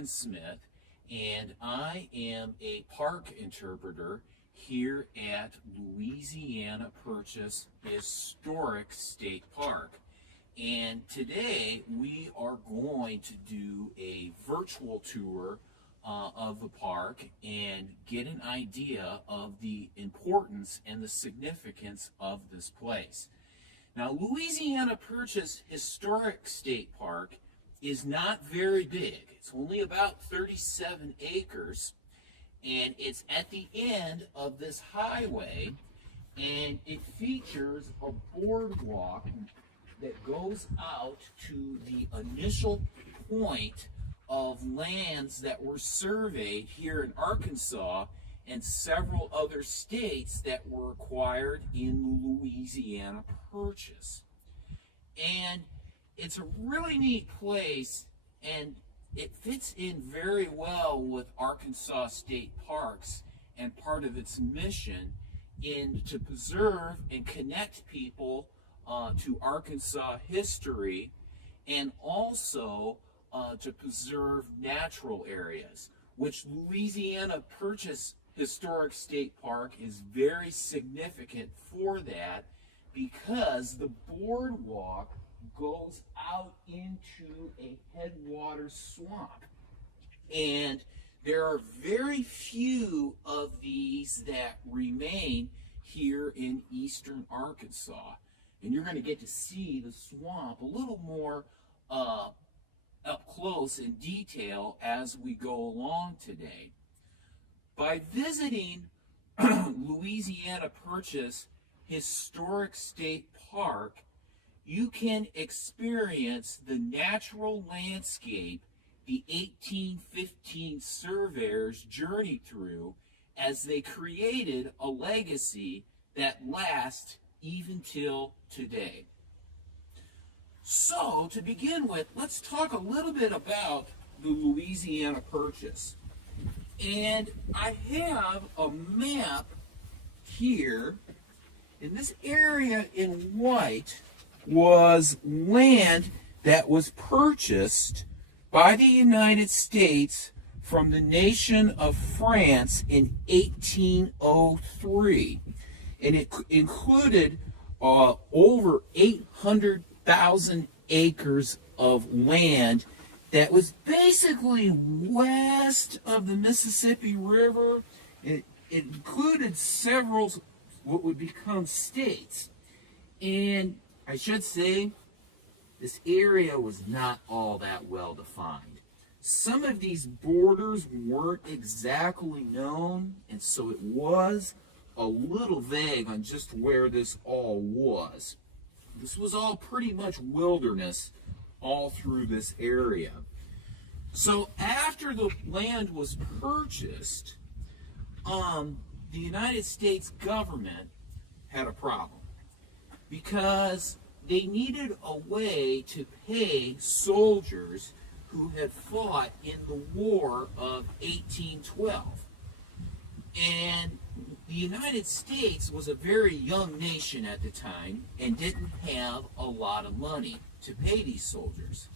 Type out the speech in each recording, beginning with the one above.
Ken Smith, and I am a park interpreter here at Louisiana Purchase Historic State Park. And today we are going to do a virtual tour of the park and get an idea of the importance and the significance of this place. Now, Louisiana Purchase Historic State Park is not very big. It's only about 37 acres, and it's at the end of this highway, and it features a boardwalk that goes out to the initial point of lands that were surveyed here in Arkansas and several other states that were acquired in the Louisiana Purchase. And it's a really neat place, and it fits in very well with Arkansas State Parks and part of its mission in to preserve and connect people to Arkansas history, and also to preserve natural areas, which Louisiana Purchase Historic State Park is very significant for that, because the boardwalk goes out into a headwater swamp. And there are very few of these that remain here in eastern Arkansas. And you're going to get to see the swamp a little more up close in detail as we go along today. By visiting Louisiana Purchase Historic State Park, you can experience the natural landscape the 1815 surveyors journeyed through as they created a legacy that lasts even till today. So, to begin with, let's talk a little bit about the Louisiana Purchase. And I have a map here, and this area in white was land that was purchased by the United States from the nation of France in 1803. And it included over 800,000 acres of land that was basically west of the Mississippi River. It included several what would become states. And I should say, this area was not all that well defined. Some of these borders weren't exactly known, and so it was a little vague on just where this all was. This was all pretty much wilderness all through this area. So after the land was purchased, the United States government had a problem, because they needed a way to pay soldiers who had fought in the War of 1812. And the United States was a very young nation at the time and didn't have a lot of money to pay these soldiers.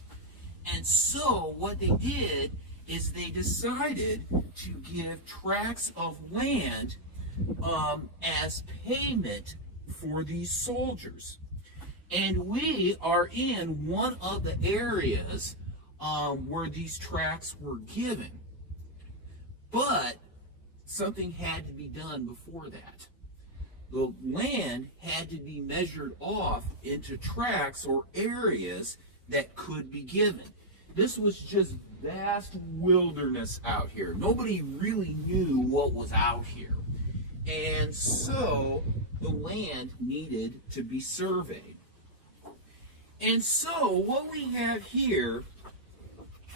And so what they did is they decided to give tracts of land as payment for these soldiers. And we are in one of the areas where these tracts were given. But something had to be done before that. The land had to be measured off into tracts or areas that could be given. This was just vast wilderness out here. Nobody really knew what was out here. And so the land needed to be surveyed. And so what we have here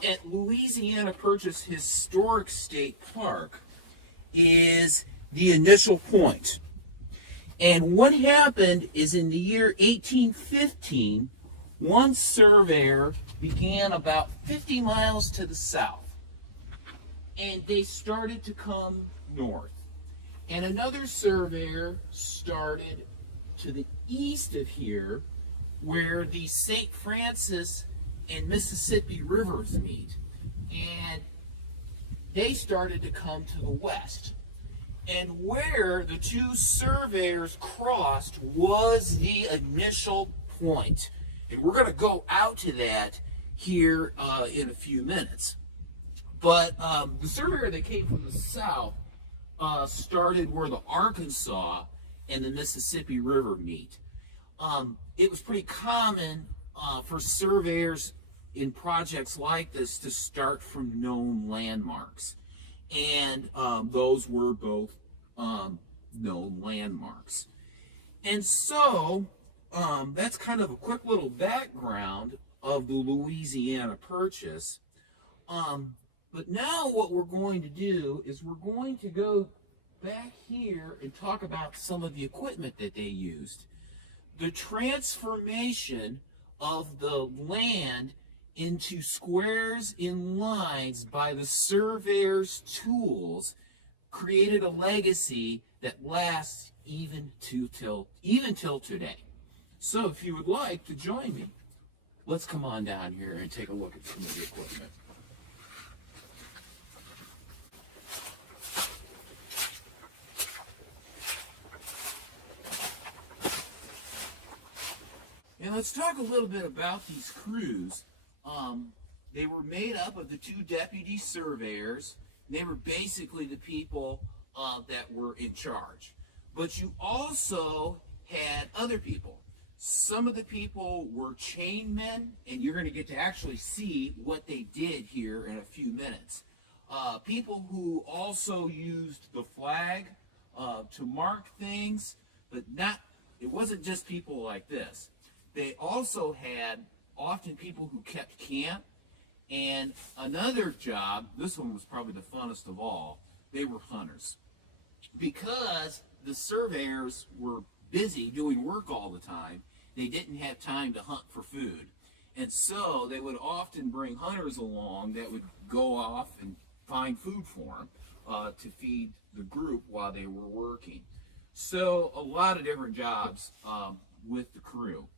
at Louisiana Purchase Historic State Park is the initial point. And what happened is, in the year 1815, one surveyor began about 50 miles to the south, and they started to come north. And another surveyor started to the east of here, where the St. Francis and Mississippi rivers meet. And they started to come to the west. And where the two surveyors crossed was the initial point. And we're going to go out to that here in a few minutes. But the surveyor that came from the south started where the Arkansas and the Mississippi River meet. It was pretty common for surveyors in projects like this to start from known landmarks. And those were both known landmarks. And so that's kind of a quick little background of the Louisiana Purchase. But now what we're going to do is we're going to go back here and talk about some of the equipment that they used. The transformation of the land into squares and lines by the surveyor's tools created a legacy that lasts even till today. So if you would like to join me, let's come on down here and take a look at some of the equipment. And let's talk a little bit about these crews. They were made up of the two deputy surveyors. They were basically the people that were in charge. But you also had other people. Some of the people were chainmen, and you're going to get to actually see what they did here in a few minutes. People who also used the flag to mark things, but it wasn't just people like this. They also had often people who kept camp, and another job, this one was probably the funnest of all, they were hunters. Because the surveyors were busy doing work all the time, they didn't have time to hunt for food. And so they would often bring hunters along that would go off and find food for them to feed the group while they were working. So a lot of different jobs with the crew.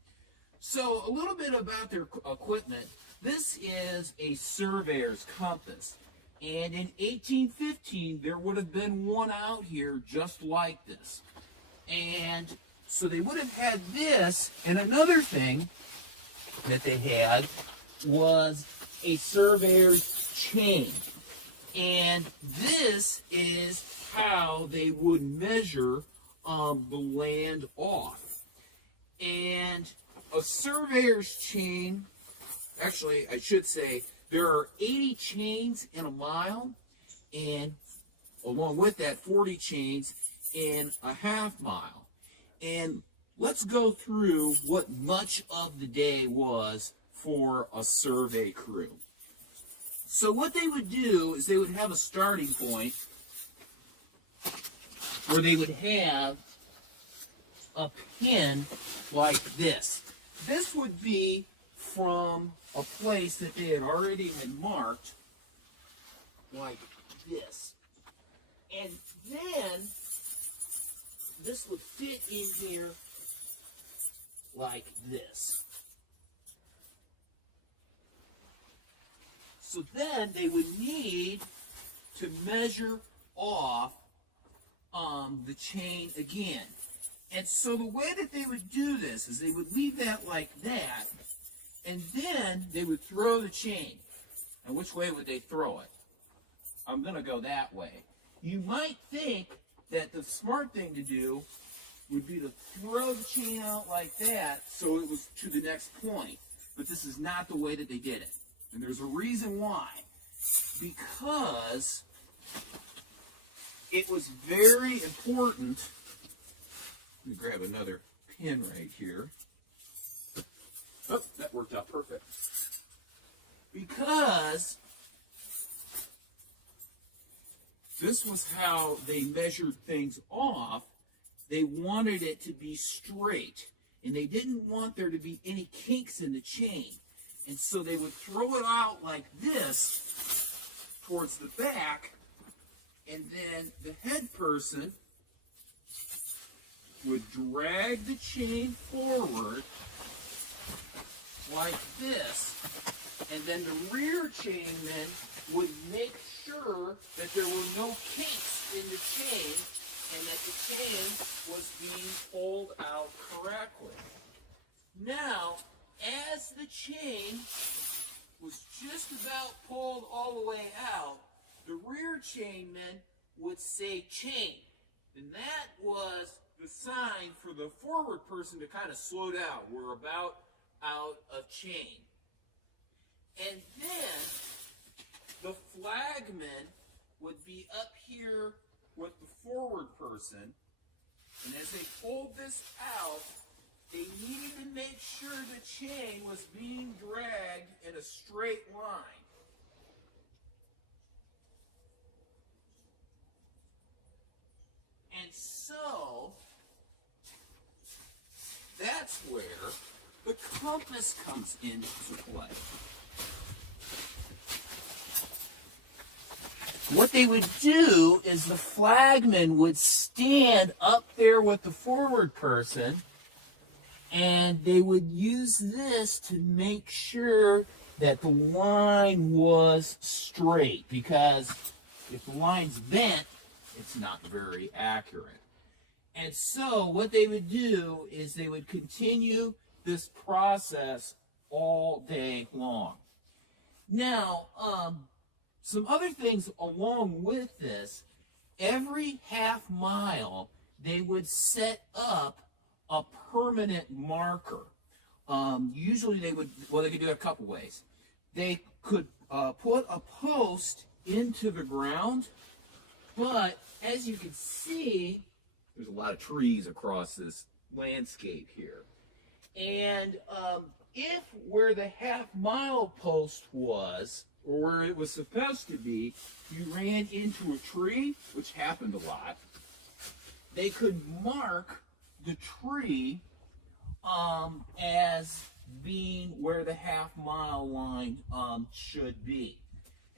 So a little bit about their equipment. This is a surveyor's compass. And in 1815, there would have been one out here just like this. And so they would have had this, and another thing that they had was a surveyor's chain. And this is how they would measure the land off. And a surveyor's chain, actually I should say, there are 80 chains in a mile, and along with that 40 chains in a half mile. And let's go through what much of the day was for a survey crew. So what they would do is they would have a starting point where they would have a pin like this. This would be from a place that they had already been marked like this. And then this would fit in here like this. So then they would need to measure off the chain again. And so the way that they would do this is they would leave that like that, and then they would throw the chain. And which way would they throw it? I'm going to go that way. You might think that the smart thing to do would be to throw the chain out like that so it was to the next point. But this is not the way that they did it. And there's a reason why. Because it was very important. Let me grab another pin right here. Oh, that worked out perfect. Because this was how they measured things off. They wanted it to be straight. And they didn't want there to be any kinks in the chain. And so they would throw it out like this towards the back. And then the head person would drag the chain forward like this. And then the rear chainmen would make sure that there were no kinks in the chain and that the chain was being pulled out correctly. Now, as the chain was just about pulled all the way out, the rear chainman would say chain. And that was the sign for the forward person to kind of slow down. We're about out of chain. And then the flagman would be up here with the forward person. And as they pulled this out, they needed to make sure the chain was being dragged in a straight line. And so, that's where the compass comes into play. What they would do is the flagman would stand up there with the forward person, and they would use this to make sure that the line was straight, because if the line's bent, it's not very accurate. And so what they would do is they would continue this process all day long. Now, some other things along with this, every half mile they would set up a permanent marker. Usually they could do it a couple ways. They could put a post into the ground, but as you can see, there's a lot of trees across this landscape here. And if where the half-mile post was, or where it was supposed to be, you ran into a tree, which happened a lot, they could mark the tree as being where the half-mile line should be.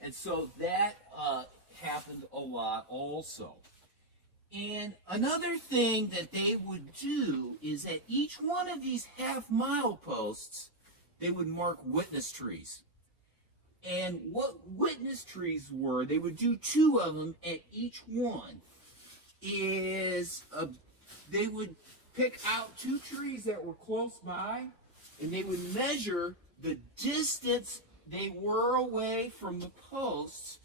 And so that happened a lot also. And another thing that they would do is at each one of these half-mile posts, they would mark witness trees. And what witness trees were, they would do 2 of them at each one, is they would pick out 2 trees that were close by, and they would measure the distance they were away from the posts,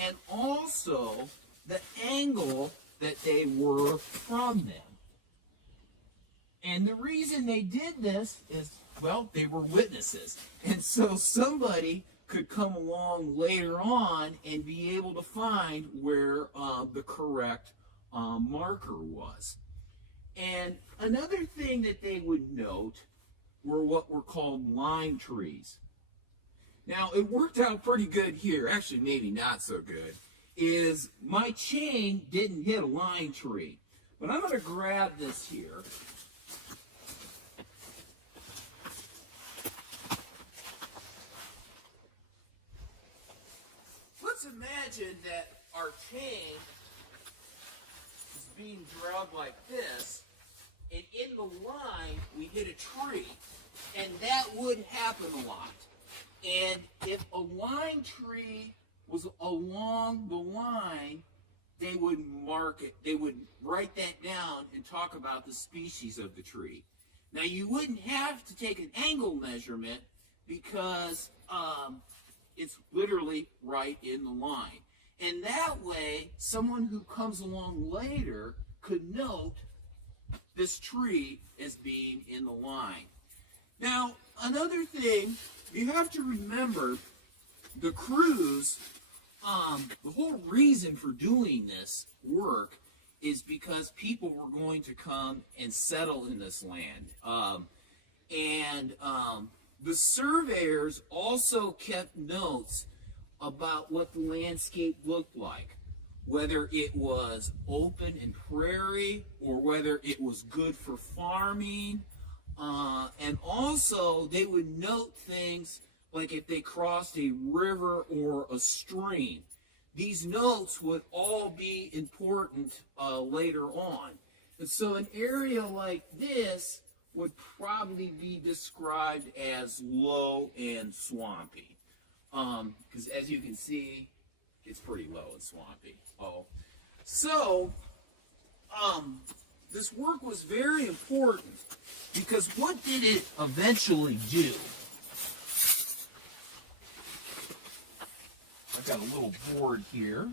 and also the angle that they were from them. And the reason they did this is, well, they were witnesses. And so somebody could come along later on and be able to find where the correct marker was. And another thing that they would note were what were called line trees. Now, it worked out pretty good here, actually maybe not so good, is my chain didn't hit a line tree. But I'm going to grab this here. Let's imagine that our chain is being dragged like this, and in the line we hit a tree, and that would happen a lot. And if a line tree was along the line, they would mark it. They would write that down and talk about the species of the tree. Now, you wouldn't have to take an angle measurement because it's literally right in the line. And that way, someone who comes along later could note this tree as being in the line. Now, another thing, you have to remember the crews, the whole reason for doing this work is because people were going to come and settle in this land. The surveyors also kept notes about what the landscape looked like, whether it was open and prairie or whether it was good for farming. And also they would note things like if they crossed a river or a stream. These notes would all be important later on. And so an area like this would probably be described as low and swampy. because as you can see, it's pretty low and swampy. So this work was very important because what did it eventually do? I've got a little board here.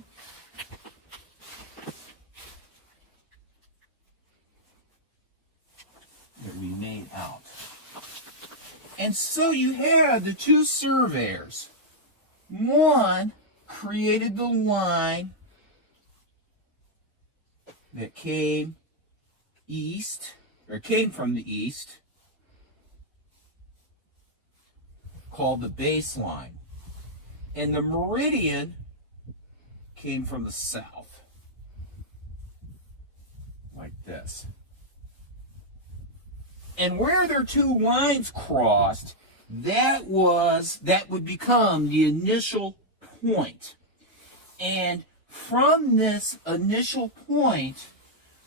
That we made out. And so you had the two surveyors. One created the line that came east, or came from the east, called the baseline. And the meridian came from the south, like this. And where their two lines crossed, that would become the initial point. And from this initial point,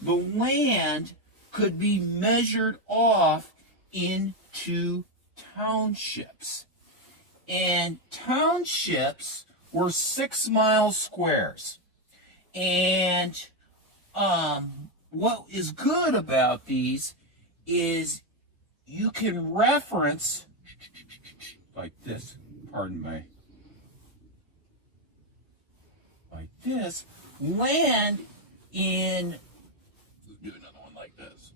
the land could be measured off into townships. And townships were 6 mile squares. And what is good about these is you can reference, like this, like this, land in, do another one like this.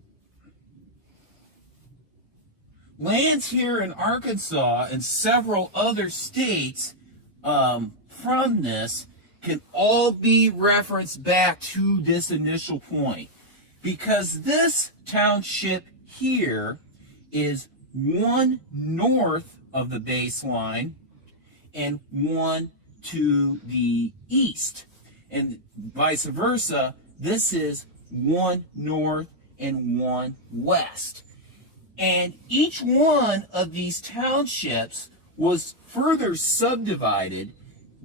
Lands here in Arkansas and several other states from this can all be referenced back to this initial point, because this township here is one north of the baseline and one to the east, and vice versa. This is one north and one west. And each one of these townships was further subdivided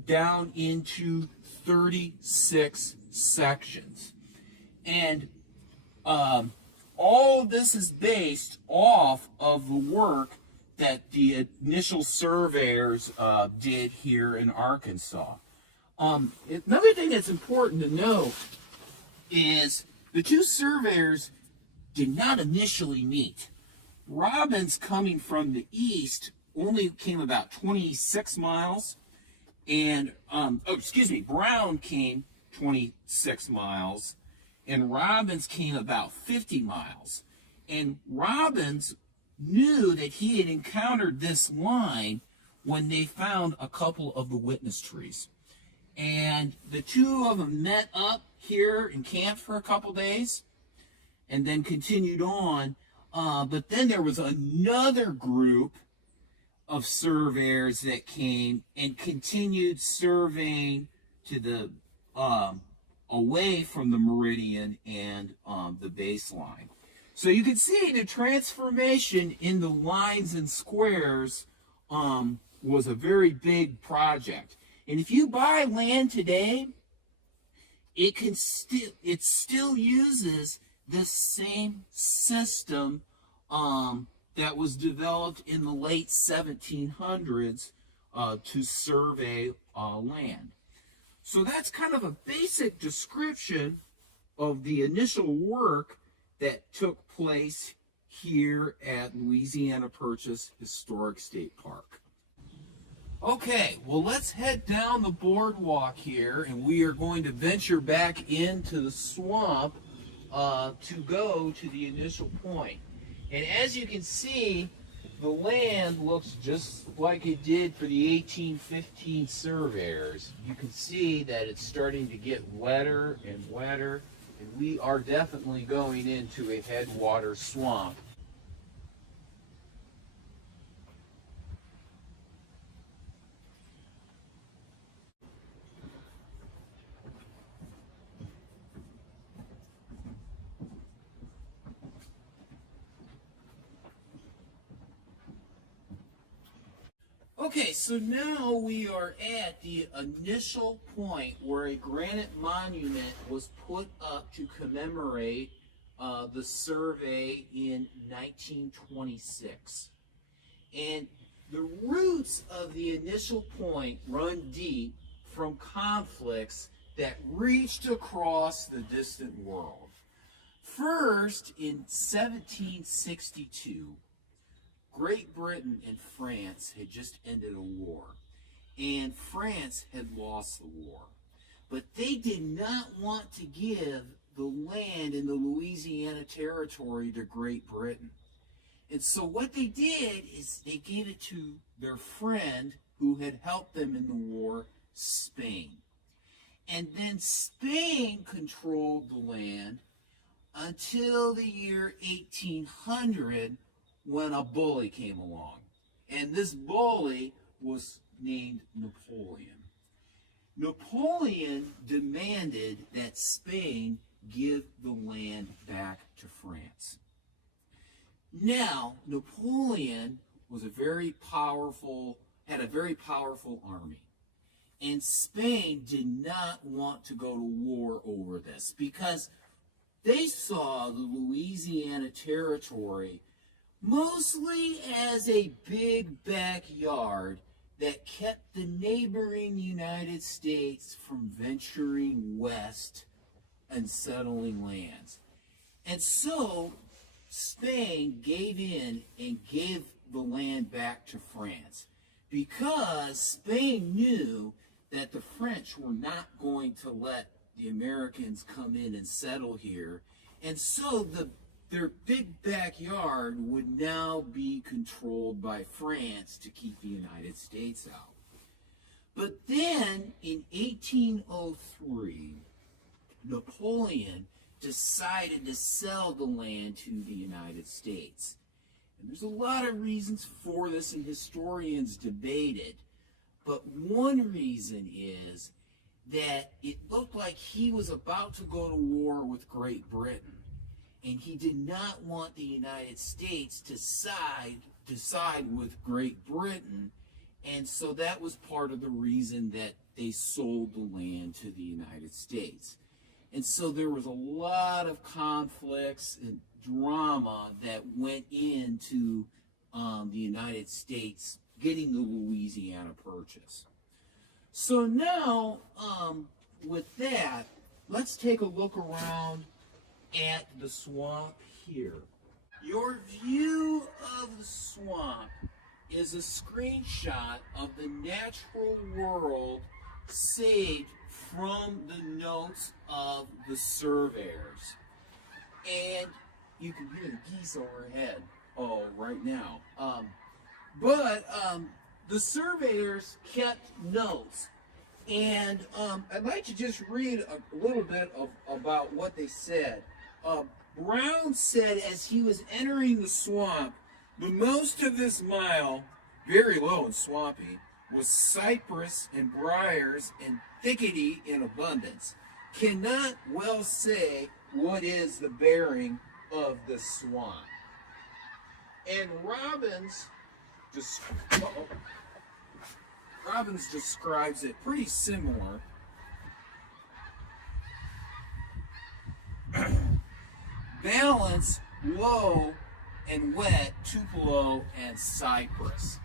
down into 36 sections. And all this is based off of the work that the initial surveyors did here in Arkansas. Another thing that's important to note is the two surveyors did not initially meet. Robbins, coming from the east, only came about 26 miles, and Brown came 26 miles, and Robbins came about 50 miles. And Robbins knew that he had encountered this line when they found a couple of the witness trees. And the two of them met up here and camped for a couple days and then continued on. But then there was another group of surveyors that came and continued surveying to the away from the meridian and the baseline. So you can see the transformation in the lines and squares was a very big project. And if you buy land today, it still uses this same system that was developed in the late 1700s to survey land. So that's kind of a basic description of the initial work that took place here at Louisiana Purchase Historic State Park. Okay, well, let's head down the boardwalk here, and we are going to venture back into the swamp to go to the initial point. And as you can see, the land looks just like it did for the 1815 surveyors. You can see that it's starting to get wetter and wetter, and we are definitely going into a headwater swamp. Okay, so now we are at the initial point where a granite monument was put up to commemorate the survey in 1926. And The roots of the initial point run deep from conflicts that reached across the distant world. First, in 1762, Great Britain and France had just ended a war, and France had lost the war. But they did not want to give the land in the Louisiana Territory to Great Britain. And so what they did is they gave it to their friend who had helped them in the war, Spain. And then Spain controlled the land until the year 1800, when a bully came along. And this bully was named Napoleon. Napoleon demanded that Spain give the land back to France. Now, Napoleon was had a very powerful army. And Spain did not want to go to war over this because they saw the Louisiana Territory mostly as a big backyard that kept the neighboring United States from venturing west and settling lands. And so Spain gave in and gave the land back to France because Spain knew that the French were not going to let the Americans come in and settle here. And so their big backyard would now be controlled by France to keep the United States out. But then in 1803, Napoleon decided to sell the land to the United States. And there's a lot of reasons for this, and historians debate it. But one reason is that it looked like he was about to go to war with Great Britain. And he did not want the United States to side with Great Britain. And so that was part of the reason that they sold the land to the United States. And so there was a lot of conflicts and drama that went into the United States getting the Louisiana Purchase. So now, with that, let's take a look around at the swamp here. Your view of the swamp is a screenshot of the natural world saved from the notes of the surveyors. And you can hear the geese overhead, right now. The surveyors kept notes. And I'd like to just read a little bit about what they said. Brown said as he was entering the swamp, the most of this mile, very low and swampy, was cypress and briars and thickety in abundance. Cannot well say what is the bearing of the swamp. And Robbins describes it pretty similar. Balance, low and wet, Tupelo and cypress.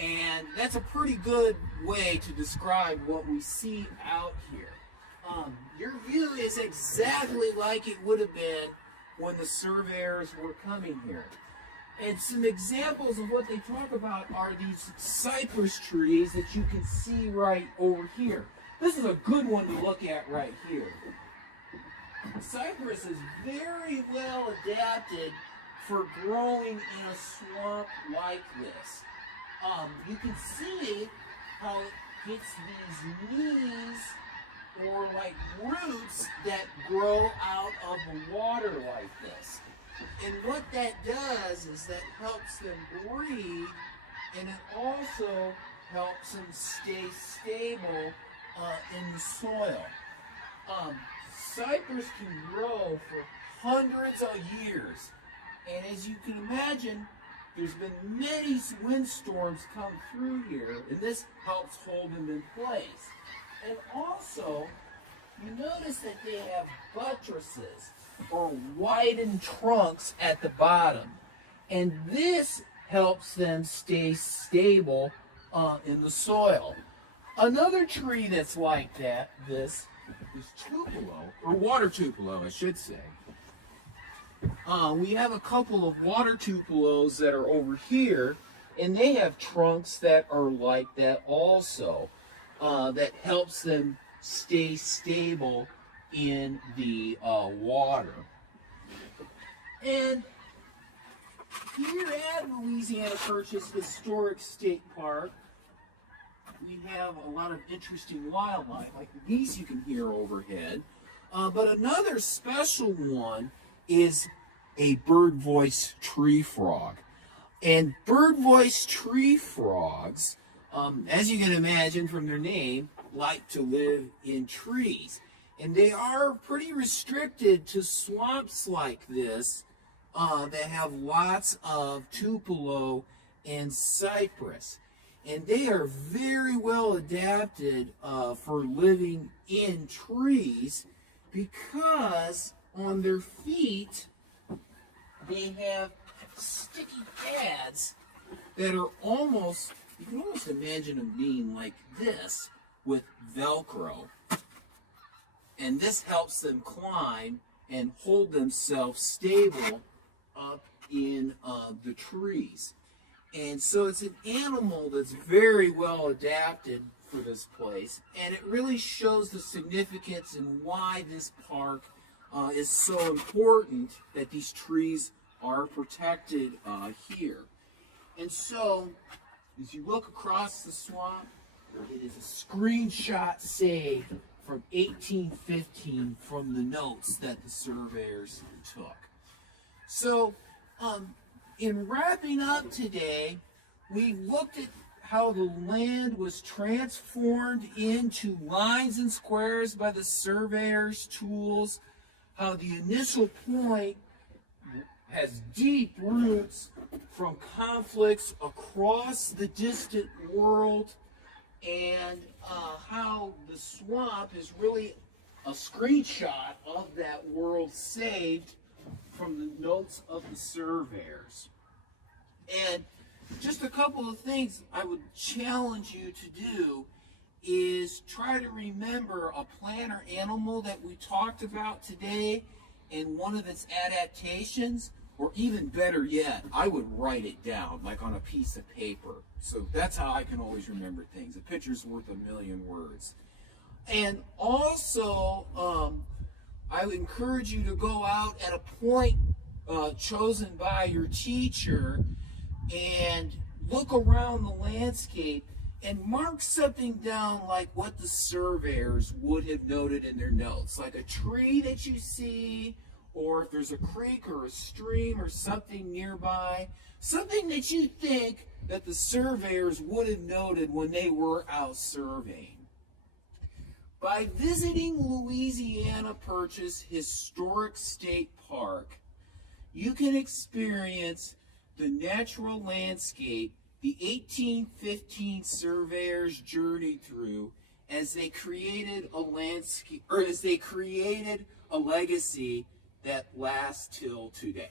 And that's a pretty good way to describe what we see out here. Your view is exactly like it would have been when the surveyors were coming here. And some examples of what they talk about are these cypress trees that you can see right over here. This is a good one to look at right here. Cypress is very well adapted for growing in a swamp like this. You can see how it hits these knees or like roots that grow out of the water like this. And what that does is that helps them breathe, and it also helps them stay stable in the soil. Cypress can grow for hundreds of years, and as you can imagine, there's been many windstorms come through here, and this helps hold them in place. And also, you notice that they have buttresses or widened trunks at the bottom. And this helps them stay stable in the soil. Another tree that's like this is tupelo, or water tupelo, I should say. We have a couple of water tupelos that are over here, and they have trunks that are like that also, that helps them stay stable in the water. And here at Louisiana Purchase Historic State Park, we have a lot of interesting wildlife, like the geese you can hear overhead. But another special one is a bird voice tree frog. And bird voice tree frogs, as you can imagine from their name, like to live in trees. And they are pretty restricted to swamps like this that have lots of tupelo and cypress. And they are very well adapted for living in trees because on their feet they have sticky pads that are almost, you can almost imagine them being like this with Velcro. And this helps them climb and hold themselves stable up in the trees. And so it's an animal that's very well adapted for this place, and it really shows the significance and why this park is so important that these trees are protected here. And so, as you look across the swamp, it is a screenshot saved from 1815 from the notes that the surveyors took. So, in wrapping up today, we looked at how the land was transformed into lines and squares by the surveyor's tools, how the initial point has deep roots from conflicts across the distant world, and how the swamp is really a screenshot of that world saved from the notes of the surveyors. And just a couple of things I would challenge you to do is try to remember a plant or animal that we talked about today and one of its adaptations, or even better yet, I would write it down, like on a piece of paper. So that's how I can always remember things. A picture's worth a million words. And also, I would encourage you to go out at a point chosen by your teacher and look around the landscape and mark something down like what the surveyors would have noted in their notes, like a tree that you see, or if there's a creek or a stream or something nearby, something that you think that the surveyors would have noted when they were out surveying. By visiting Louisiana Purchase Historic State Park, you can experience the natural landscape the 1815 surveyors journeyed through as they created a landscape, or as they created a legacy that lasts till today.